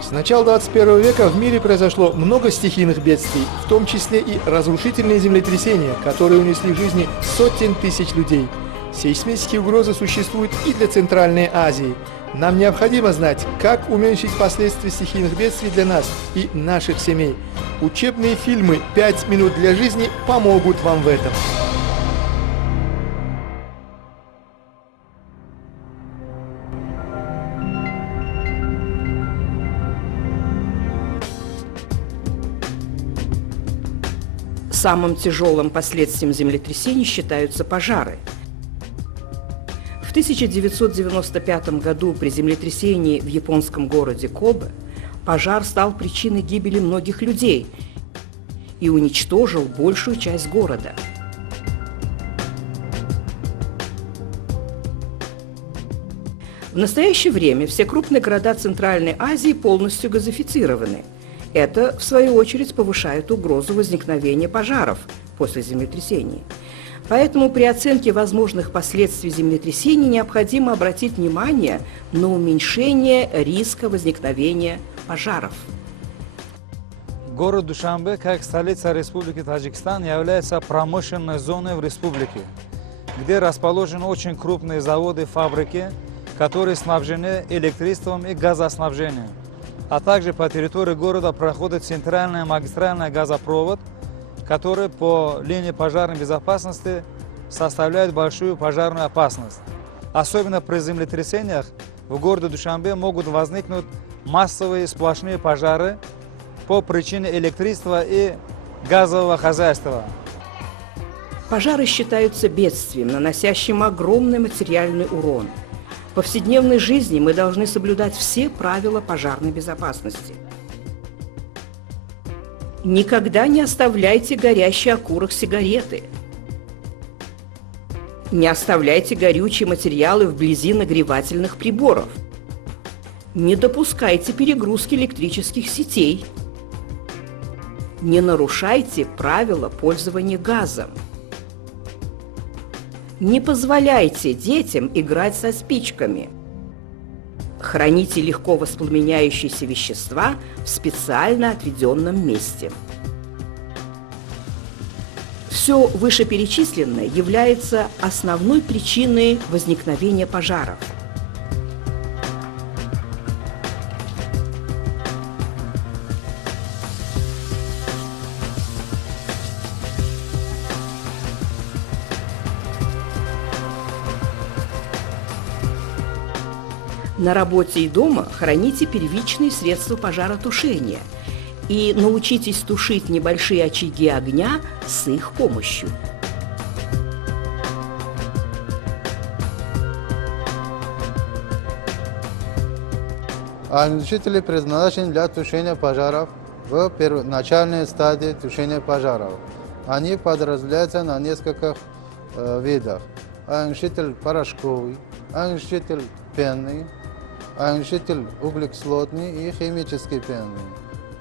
С начала 21 века в мире произошло много стихийных бедствий, в том числе и разрушительные землетрясения, которые унесли жизни сотен тысяч людей. Сейсмические угрозы существуют и для Центральной Азии. Нам необходимо знать, как уменьшить последствия стихийных бедствий для нас и наших семей. Учебные фильмы «5 минут для жизни» помогут вам в этом. Самым тяжелым последствием землетрясений считаются пожары. В 1995 году при землетрясении в японском городе Кобе пожар стал причиной гибели многих людей и уничтожил большую часть города. В настоящее время все крупные города Центральной Азии полностью газифицированы. Это, в свою очередь, повышает угрозу возникновения пожаров после землетрясений. Поэтому при оценке возможных последствий землетрясений необходимо обратить внимание на уменьшение риска возникновения пожаров. Город Душанбе, как столица Республики Таджикистан, является промышленной зоной в республике, где расположены очень крупные заводы, фабрики, которые снабжены электричеством и газоснабжением. А также по территории города проходит центральный магистральный газопровод, который по линии пожарной безопасности составляет большую пожарную опасность. Особенно при землетрясениях в городе Душанбе могут возникнуть массовые сплошные пожары по причине электричества и газового хозяйства. Пожары считаются бедствием, наносящим огромный материальный урон. В повседневной жизни мы должны соблюдать все правила пожарной безопасности. Никогда не оставляйте горящий окурок сигареты. Не оставляйте горючие материалы вблизи нагревательных приборов. Не допускайте перегрузки электрических сетей. Не нарушайте правила пользования газом. Не позволяйте детям играть со спичками. Храните легко воспламеняющиеся вещества в специально отведенном месте. Все вышеперечисленное является основной причиной возникновения пожаров. На работе и дома храните первичные средства пожаротушения и научитесь тушить небольшие очаги огня с их помощью. Огнетушители предназначены для тушения пожаров в первоначальной стадии тушения пожаров. Они подразделяются на несколько видов. Огнетушитель порошковый, огнетушитель пенный, огнетушитель углекислотный и химический пенный.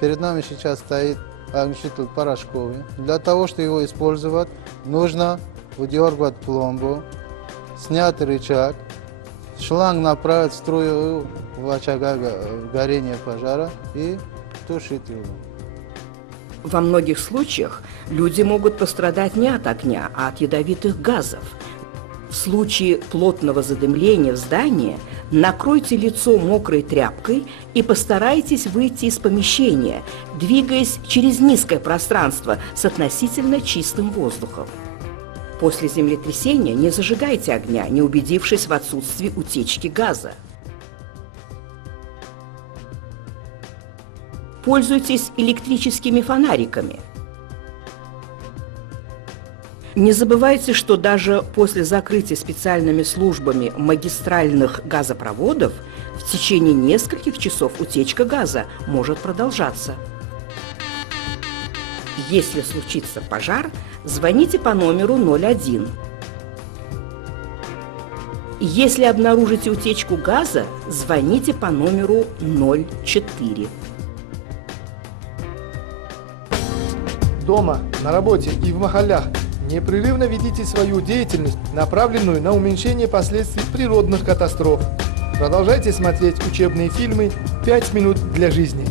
Перед нами сейчас стоит огнетушитель порошковый. Для того, чтобы его использовать, нужно выдергивать пломбу, снять рычаг, шланг направить струю в очаг горения пожара и тушить его. Во многих случаях люди могут пострадать не от огня, а от ядовитых газов. В случае плотного задымления в здании накройте лицо мокрой тряпкой и постарайтесь выйти из помещения, двигаясь через низкое пространство с относительно чистым воздухом. После землетрясения не зажигайте огня, не убедившись в отсутствии утечки газа. Пользуйтесь электрическими фонариками. Не забывайте, что даже после закрытия специальными службами магистральных газопроводов в течение нескольких часов утечка газа может продолжаться. Если случится пожар, звоните по номеру 01. Если обнаружите утечку газа, звоните по номеру 04. Дома, на работе и в махаллях непрерывно ведите свою деятельность, направленную на уменьшение последствий природных катастроф. Продолжайте смотреть учебные фильмы «5 минут для жизни».